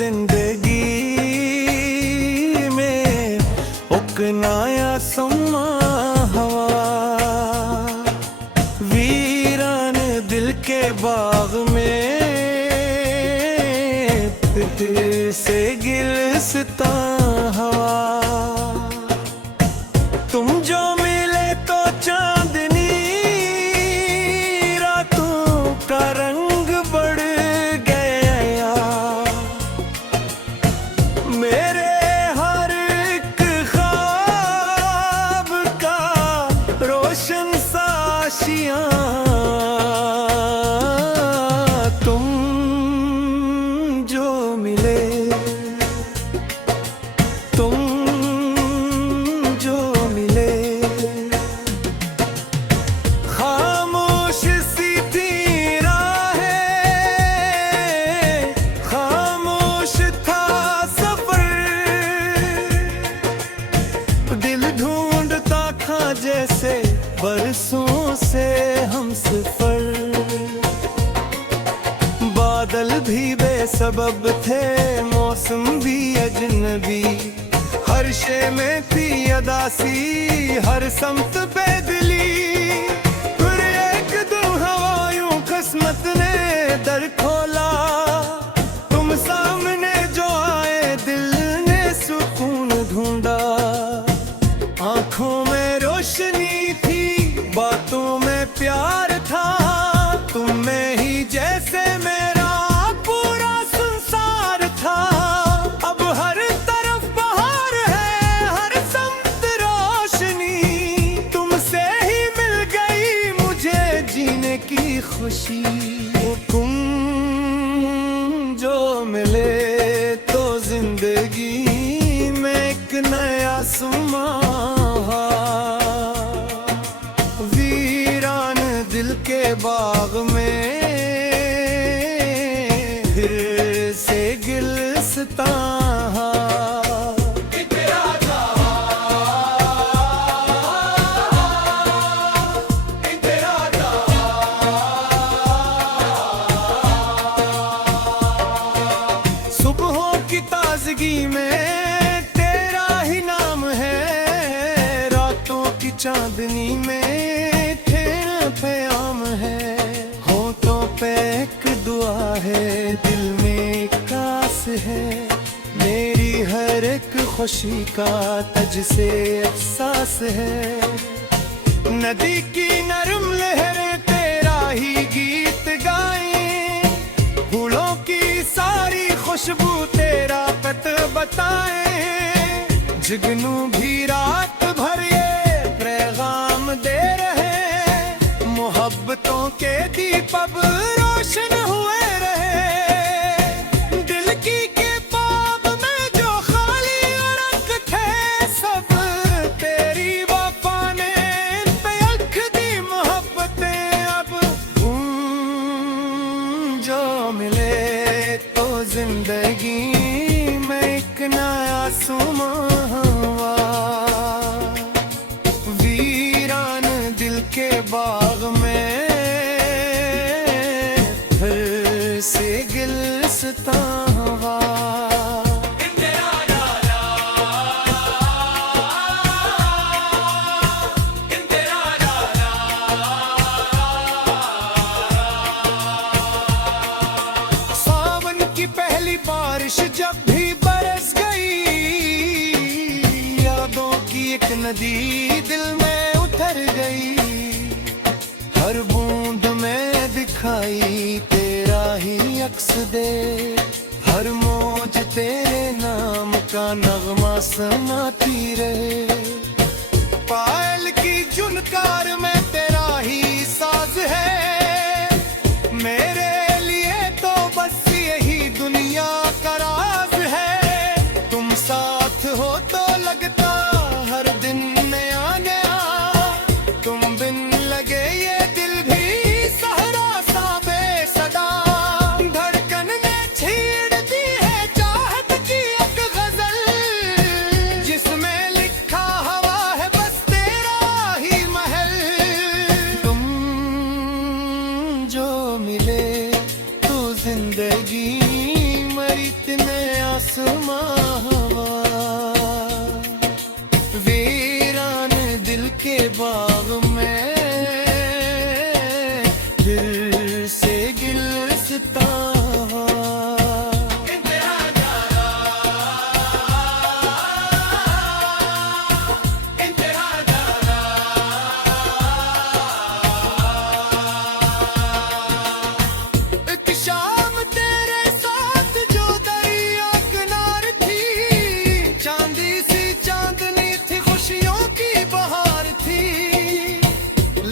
जिंदगी में उकनाया समा हवा, वीरान दिल के बाग में फिर से गिलसता हवा। तुम जो मिले तो चांदनी रातों का रंग बढ़ गया, मेरे हर एक ख्वाब का रोशन साशियां। तुम जो मिले, तुम जो मिले, खामोश सी थी राहें, खामोश था सफर, दिल ढूंढता था जैसे बरसों से हम सफर। बादल भी बेसबब थे, मौसम भी अजनबी, हर शे में थी अदासी, हर समत बेदली। फिर एक दो हवायों किस्मत ने दर खोला, तुम सामने जो आए दिल ने सुकून ढूंढा। आंखों में रोशनी थी, बातों में प्यार था, तुम में ही जैसे मेरा पूरा संसार था। अब हर तरफ बहार है, हर समत रोशनी, तुमसे ही मिल गई मुझे जीने की खुशी। तुम जो मिले तो जिंदगी में एक नया समा, वीरान दिल के बाग में फिर से गिलसता। सुबहों की ताजगी में तेरा ही नाम है, रातों की चांदनी में तेरा प्याम है। होठों पे एक दुआ है, दिल में एक आस है, मेरी हर एक खुशी का तुझ से एहसास है। नदी की नरम लहरें तेरा ही गीत गाएं, फूलों की सारी खुशबू तेरा पत बताएं। जुगनू भी रात भर ये पैगाम दे रहे, मोहब्बतों के दीप अब रोशन हुए रहे। दिल की किताब में जो खाली अरक थे, सब तेरी वफा ने पे लिख दी मोहब्बतें। अब जो मिले तो जिंदगी में एक नया समा, वीरान दिल के बाग में फिर से गिलसता हवा। सावन की पहली बारिश जब भी बरस गई, यादों की एक नदी दिल में उतर गई। हर बूंद में दिखाई तेरा ही अक्स दे, हर मौज तेरे नाम का नगमा समाती रहे। पायल की जुनकार में तेरा ही साज है, मेरे लिए तो बस यही दुनिया का राज है। तुम साथ हो तो लगता हर दिन नया नया, तुम बिन लगे ये दिल भी सहरा सा बेसदा। धड़कन ने छेड़ दी है चाहत की एक गजल, जिसमें लिखा हवा है बस तेरा ही महल। के बाग में फिर से गिलसिता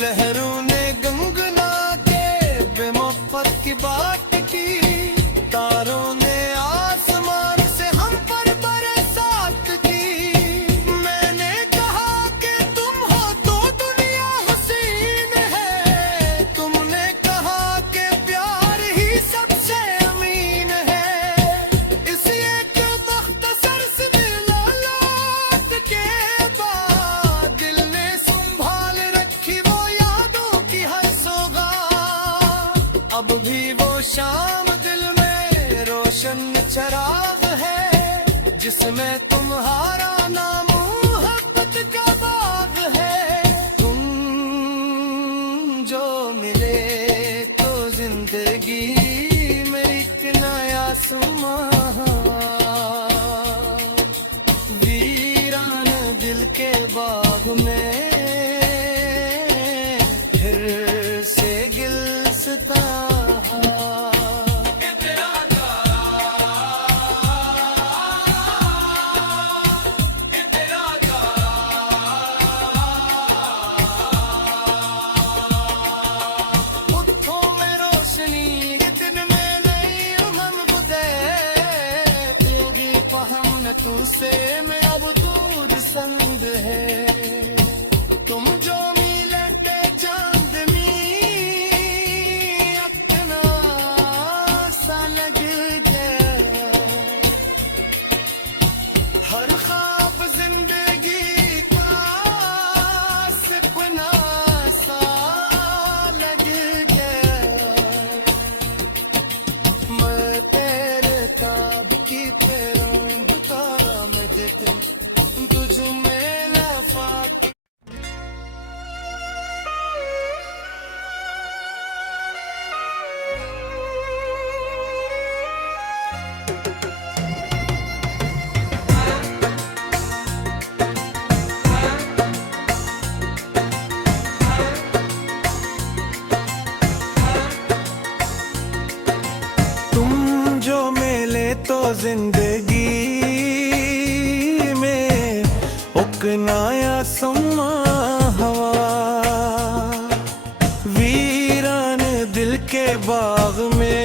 लहरों ने गंगना के बेमौफत की बात की, तारों ने आसमान से हम पर बरसात की। मैंने कहा कि तुम हो तो दुनिया हसीन है, तुमने कहा कि प्यार ही सबसे अमीन है। इस एक मख्तसर से मिलालत के बाद दिल ने संभाल रखी वो अब भी वो शाम दिल में रोशन चराग है, जिसमें तुम्हारा नाम मोहब्बत का बाग है। तुम जो मिले तो जिंदगी में एक नया सुमा, वीरान दिल के बाग में फिर से गिलसिता तुमसे मेरा वजूद संग है। तुम जो मिले थे चांदनी अपना सा लग गया, हर ख्वाब जिंदगी का सपना सा लग गया। मैं तेरे ताब की तेरा तुझ में लफाक तुम जो मिले तो जिंदगी नया समा हवा, वीरान दिल के बाग में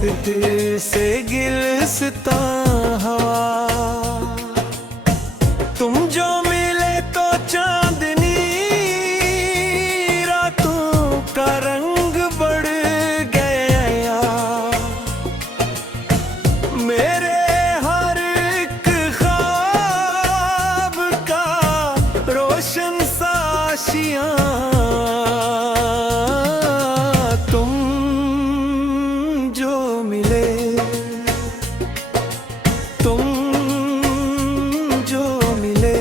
फिर से गिलसिता हवा। तुम जो मिले तो चांदनी रातों का रंग बढ़ गया, मेरे तुम जो मिले, तुम जो मिले,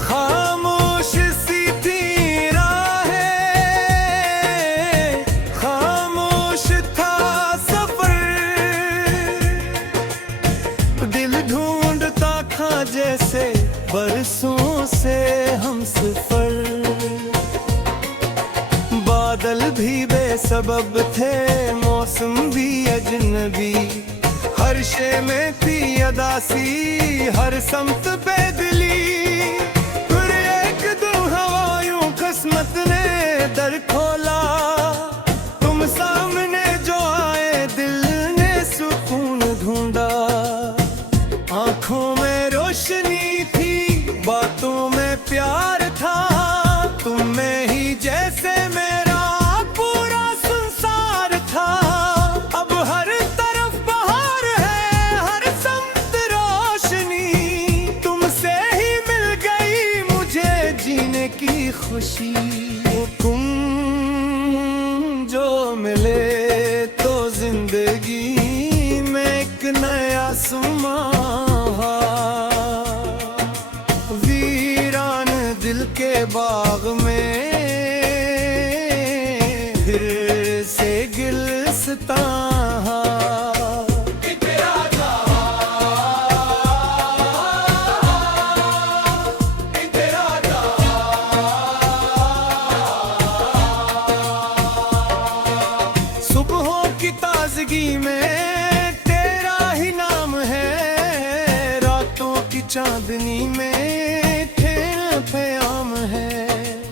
खामोश सी थी राहें, खामोश था सफर, दिल ढूंढता था जैसे बरसों से हम सफर। बादल भी बेसबब थे, मौसम भी अजनबी, हर शे में थी अदासी, हर समत बेदली। फिर एक दो हवायों किस्मत ने दर खोला, तुम सामने जो आए दिल ने सुकून ढूंढा। आंखों में रोशनी थी, बातों में प्यार था, तुम में ही जैसे मेरा पूरा संसार था। अब हर तरफ बहार है, हर समत रोशनी, तुमसे ही मिल गई मुझे जीने की खुशी। तुम जो मिले तो जिंदगी में एक नया सुमा। बाग में फिर से गिलस्ता सुबहों की ताजगी में तेरा ही नाम है, रातों की चांदनी में तेरा प्याम है।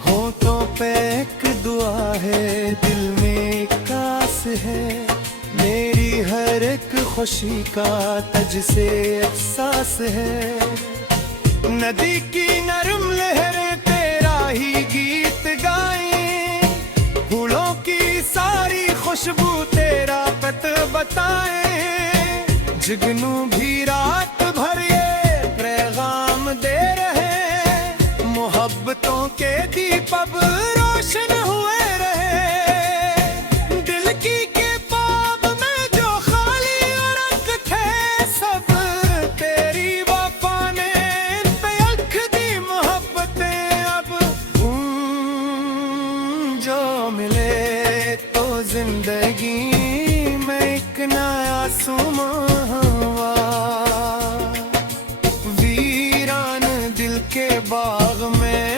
होठों पे एक दुआ है, दिल में एक आस है, मेरी हर एक खुशी का तुझसे एहसास है। नदी की नरम लहरें तेरा ही गीत गाएं, फूलों की सारी खुशबू तेरा पत बताए। जुगनू भी रात भर ये पैगाम दे रहे, मोहब्बतों के दीप अब रोशन हुए रहे। दिल की किताब में जो खाली रंग थे सब, तेरी वफा ने इन पे लिख दी मोहब्बतें अब। जो मिले तो जिंदगी में एक नया सुमावा, वीरान दिल के बाग में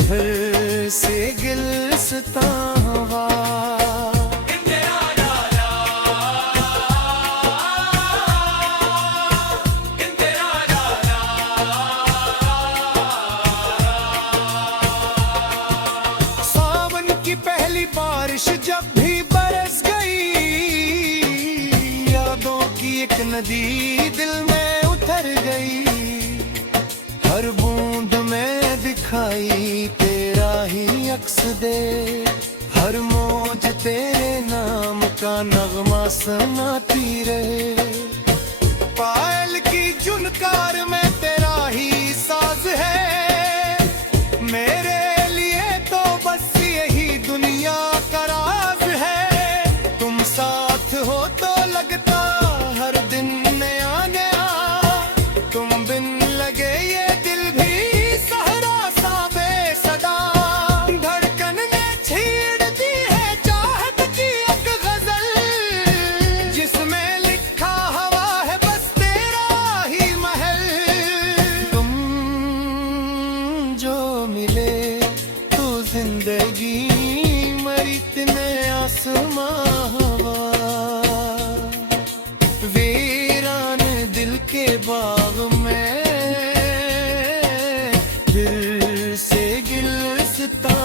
फिर से गिलस्ता हुआ। सावन की पहली बारिश जब भी बरस गई, यादों की एक नदी दिल में उतर गई। हर बूंद में दिखाई तेरा ही अक्स दे, हर मौज तेरे नाम का नगमा सुनाती रहे। पायल की जुनकार में तेरा ही साज है, मेरे लिए तो बस यही दुनिया का राज है। तुम साथ हो तो लगता हर दिन नया नया, तुम बिन लगे ये दिल भी सहरा सा बेसदा। धड़कन ने छेड़ दी है चाहत की एक गजल, जिसमें लिखा हवा है बस तेरा ही महल। तुम जो मिले तो जिंदगी मरी इतने आसमां हवा, वीरान दिल के बाग में फिर से गिलस्ता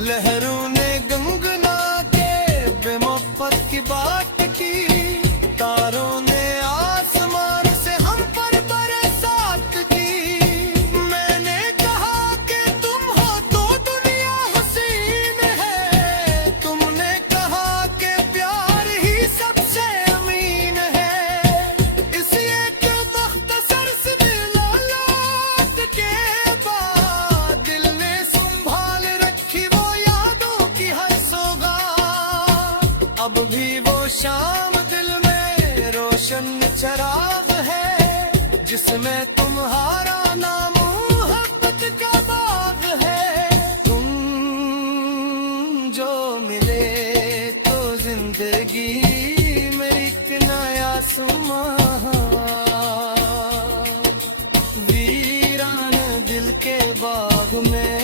लहरों ने गंगना के बेमौफत की बात की, तारों ने आसमान से हम पर बरसात की। मैंने कहा कि तुम हो तो दुनिया हसीन है, तुमने कहा कि प्यार ही सबसे अमीन है। इस एक मुख्तसर से मिलालत के बाद दिल ने संभाल रखी वो अब भी वो शाम दिल में रोशन चराग है, जिसमें तुम्हारा नाम मोहब्बत का बाग है। तुम जो मिले तो जिंदगी में एक नया सुमां, वीरान दिल के बाग में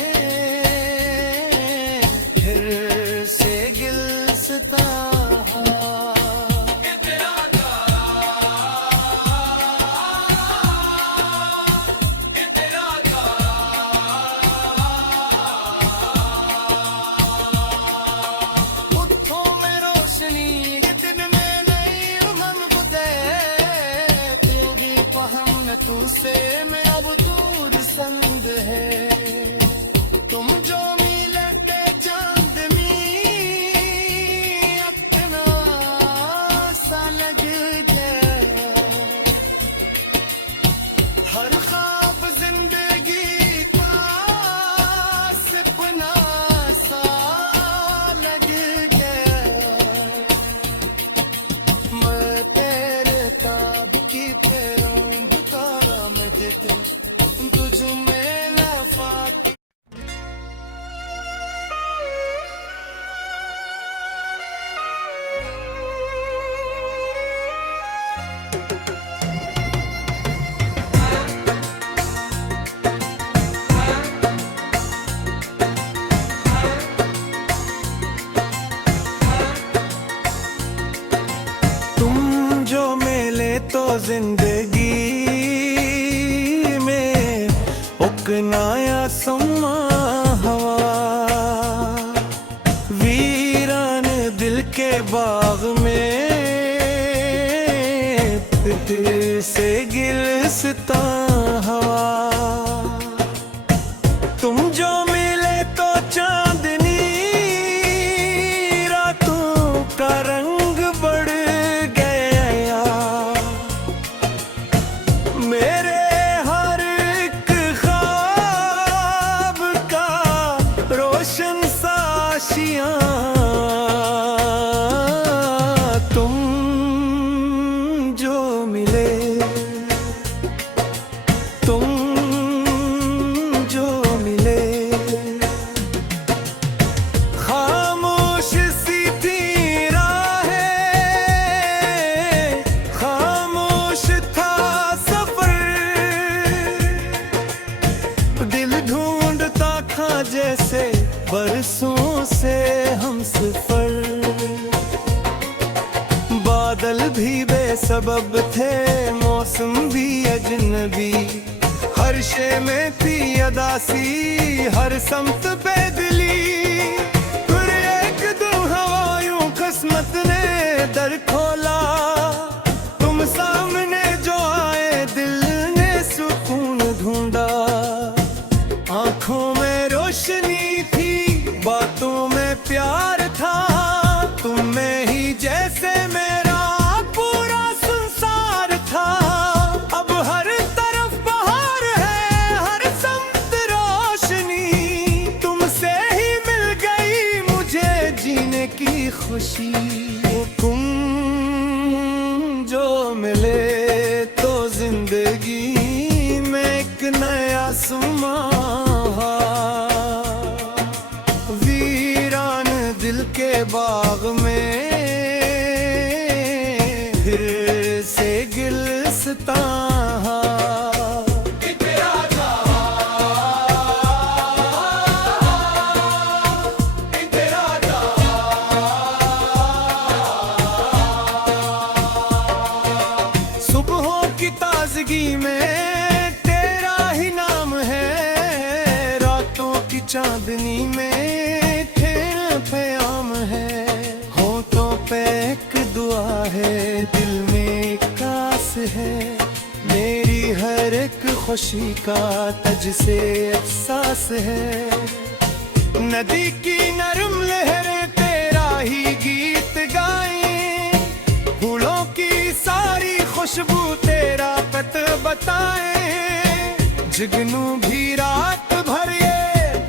फिर से गिलस्ता जिंदगी में उकनाया समा हवा, वीरान दिल के बाग में फिर से गिलसता हवा। तुम जो मिले तो चांदनी रातों का रंग बढ़ गया, मेरे हर एक ख्वाब का रोशन साशियां। तुम जो मिले, तुम जो मिले, खामोश सी थी राहें, खामोश था सफर, दिल ढूंढता था जैसे बरसों से हम सफर। बादल भी बेसबब थे, मौसम भी अजनबी, हर शे में थी अदासी, हर समत बेदली। फिर एक दिन हवायों किस्मत ने दर खोला, तुम सामने जो आए दिल ने सुकून ढूंढा। आंखों में रोशनी थी, बातों में प्यार था, तुम में ही जैसे मेरा पूरा संसार था। अब हर तरफ बहार है, हर समत रोशनी, तुमसे ही मिल गई मुझे जीने की खुशी। तुम जो मिले तो जिंदगी में एक नया समा, वीरान दिल के बाग में फिर से गिलसता। सुबहों की ताजगी में तेरा ही नाम है, रातों की चांदनी में तेरा प्याम है। होठों पे एक दुआ है, दिल में एक आस है, मेरी हर एक खुशी का तुझ से एहसास है। नदी की नरम लहरें तेरा ही गीत गाएं, फूलों की सारी खुशबू तेरा पत बताएं। जुगनू भी रात भर ये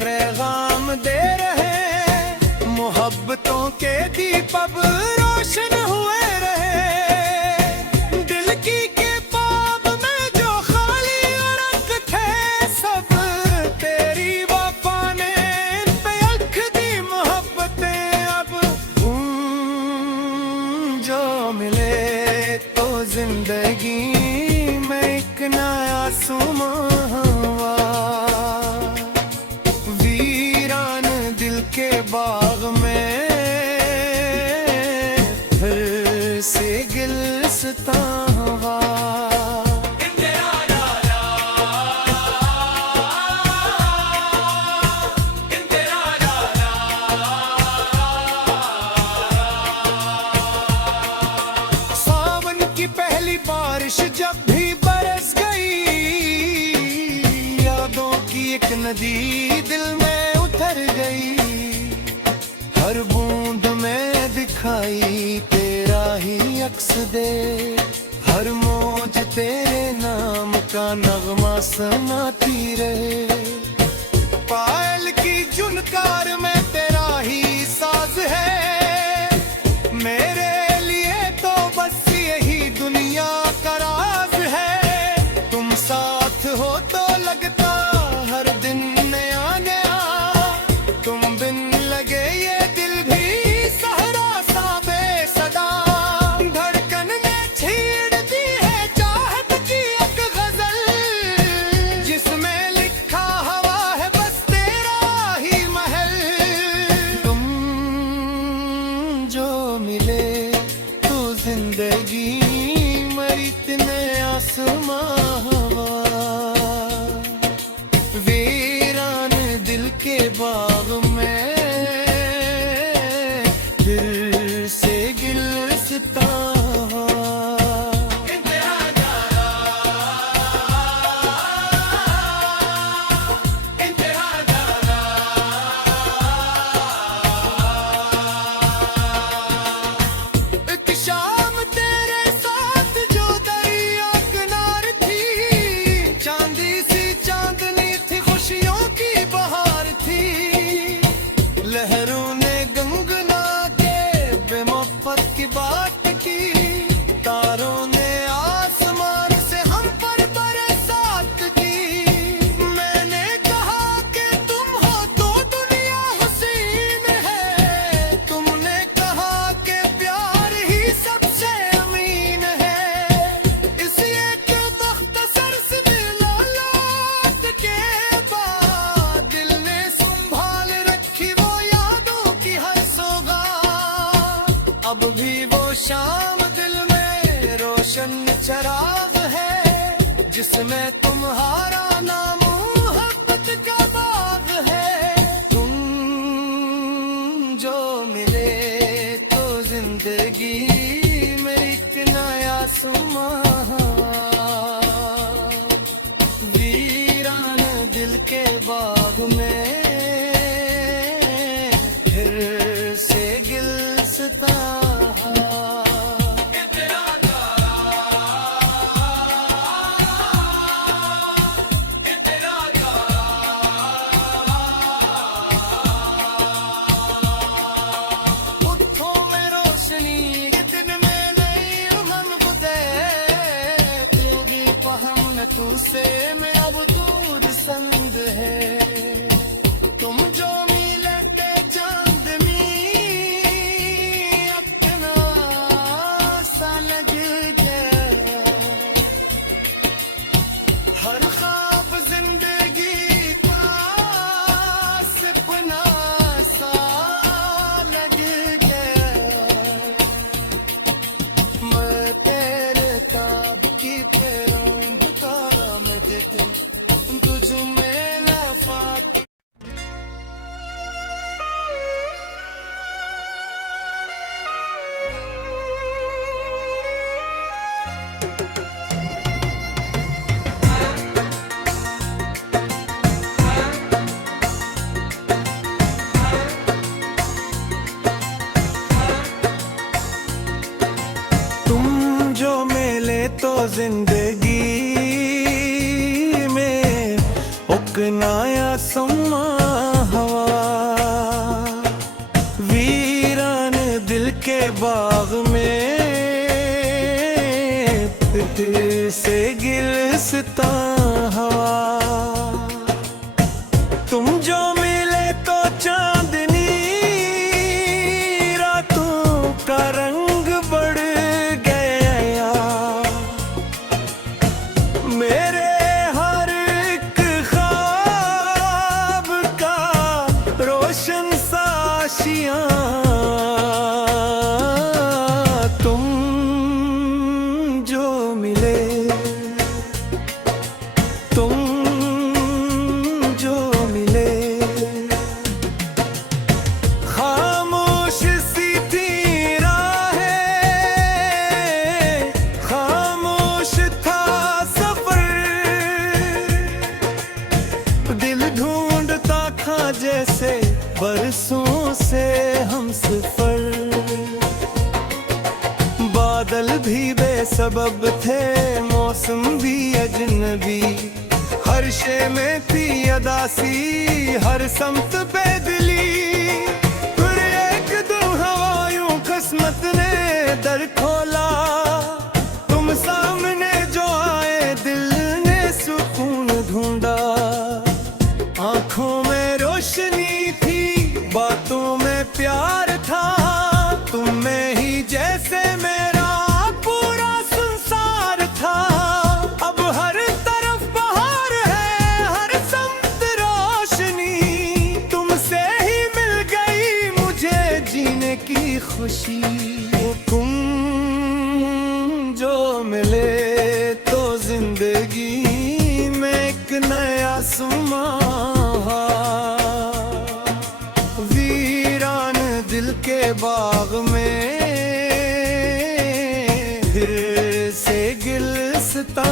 पैगाम दे रहे, मोहब्बतों के दीप अब रोशन हुए रहे। दिल की किताब में जो खाली अरक थे सब, तेरी वफा ने इन पे लिख दी मोहब्बतें। अब जो मिले तो जिंदगी में एक नया समा, वीरान दिल के बाग में फिर से गिलसता हवा। सावन की पहली बारिश जब भी बरस गई, यादों की एक नदी दिल में उतर गई। हर बूंद में दिखाई तेरा ही अक्स दे, हर मौज तेरे नाम का नगमा सुनाती रहे। पायल की जुनकार में तेरा ही साज है, मेरे लिए तो बस यही दुनिया का राज है। तुम साथ हो तो लगता हर दिन नया नया, तुम बिन लगे ये दिल भी सहरा सा बेसदा। धड़कन ने छेड़ दी है चाहत की एक गजल, जिसमें लिखा हवा है बस तेरा ही महल। बाग में दिल से गिलसिता लहरों ने गंगना के बेमौफत की बात की, तारों ने आसमान से हम पर बरसात की। मैंने कहा कि तुम हो तो दुनिया हसीन है, तुमने कहा कि प्यार ही सबसे अमीन है। इसी एक मुख्तसर सी मिलालत के बाद दिल ने संभाल रखी वो अब भी वो शाम दिल में रोशन चराग है, जिसमें तुम्हारा नाम मोहब्बत का बाग है। तुम जो मिले तो जिंदगी में एक नया सुमा, वीरान दिल के बाग में फिर से गिलसिता तुमसे मेरा वो दूर संग है। तुम जो मिलते चांदनी अपना सा लग गया, हर ख्वाब जिंदगी का सपना सा लग गया। मैं तेरे ताब की तेरा तुझ में लफात तुम जो मिले तो जिंदगी नया समा हवा, वीरान दिल के बाग में फिर से गिलसिता हवा। तुम जो मिले तो चांदनी रातों का रंग बढ़ गया, मेरे तुम जो मिले, तुम जो मिले, खामोश सी थी राहें, खामोश था सफर, दिल ढूंढता था जैसे बरसों से हम सफर। बादल भी बेसबब थे, मौसम भी अजनबी, हर शे में थी अदासी, हर समत बेदली। फिर एक दिन हवायों किस्मत ने दर खोला, तुम सामने जो आए दिल ने सुकून ढूंढा। आंखों में रोशनी थी, बातों में प्यार था, तुम में ही जैसे मेरा पूरा संसार था। अब हर तरफ बहार है, हर समत रोशनी, तुमसे ही मिल गई मुझे जीने की खुशी। तुम जो मिले तो जिंदगी में एक नया सुमा, बाग में फिर से गिलस्ता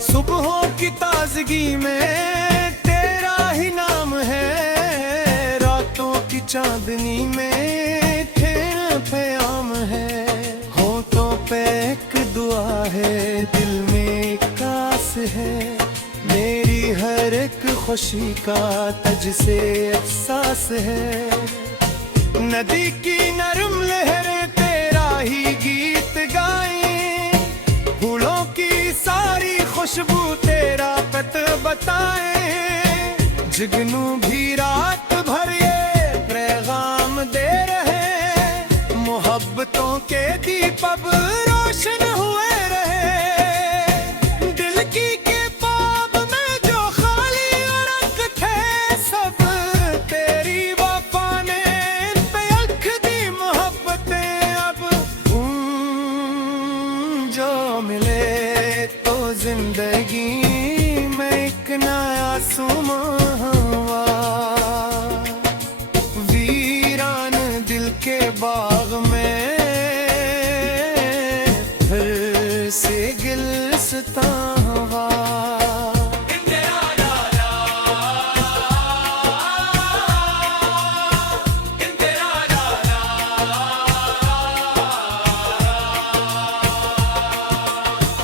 सुबहों की ताजगी में तेरा ही नाम है, रातों की चांदनी में तेरा प्याम है। होठों पे एक दुआ है, दिल में एक आस है, मेरी हर एक खुशी का तुझसे एहसास है। नदी की नरम लहरें तेरा ही गीत गाएं, फूलों की सारी खुशबू तेरा पत बताए। जुगनू भी रात भर ये पैगाम दे रहे, मोहब्बतों के दीप अब रोशन हुए रहे। दिल की के पाप में जो खाली रंग थे सब, तेरी वफा ने इन पे अख दी मोहब्बतें अब। जो मिले तो जिंदगी में एक नया सुमावा, वीरान दिल के बाग में फिर से गिलस्ता हवा।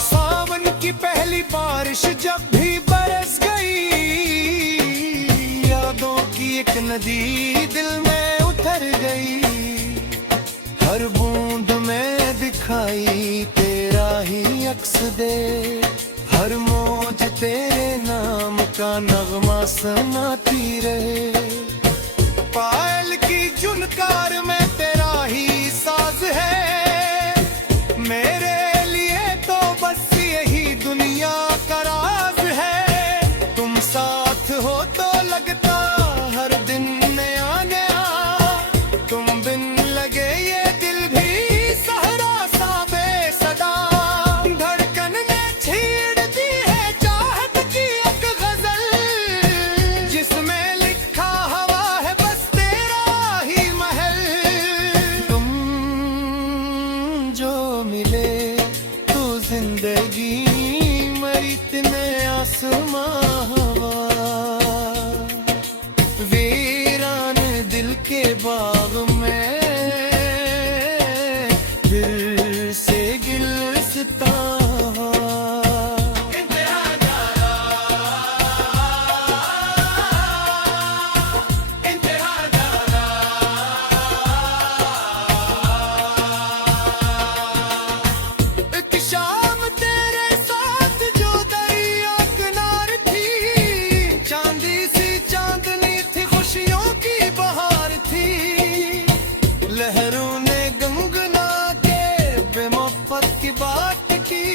सावन की पहली बारिश जब भी बरस गई, यादों की एक नदी दिल में उतर गई। हर बूंद में दिखाई तेरा ही अक्स दे, हर मौज तेरे नाम का नगमा सुनाती रहे। पायल की जुनकार में तेरा ही साज है, मेरे लिए तो बस यही दुनिया का राज है। तुम साथ हो तो लगता हर दिन नया नया, तुम बिन लगे ये दिल भी सहरा सा बेसदा। धड़कन ने छेड़ दी है चाहत की एक गजल, जिसमें लिखा हवा है बस तेरा ही महल। तुम जो मिले तो जिंदगी मरीत में आसमां हवा, वीरान दिल के बाग में फिर से गिलस्ता एक शाम तेरे साथ जो दरिया किनार थी, चांदी सी चांदनी थी, खुशियों की बहार थी। लहरों ने गुनगुना के बेमौफत की बात की,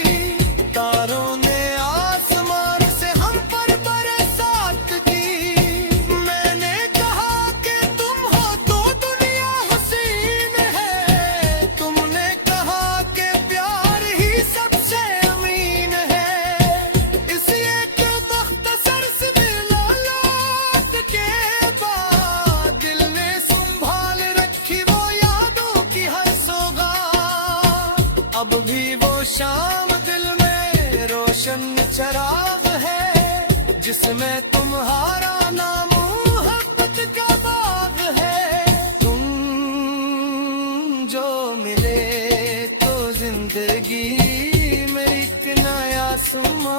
तारों ने आसमान से हम पर बरसात की। मैंने कहा कि तुम हो तो दुनिया हसीन है, तुमने कहा कि प्यार ही सबसे अमीन है। इस एक मुख्तसर से मिलात के बाद दिल ने संभाल रखी वो यादों की हर सौगात। अब भी वो शाम दिल में रोशन चराग है, जिसमें तुम्हारा नाम मोहब्बत का बाग है। तुम जो मिले तो जिंदगी में एक नया सुमा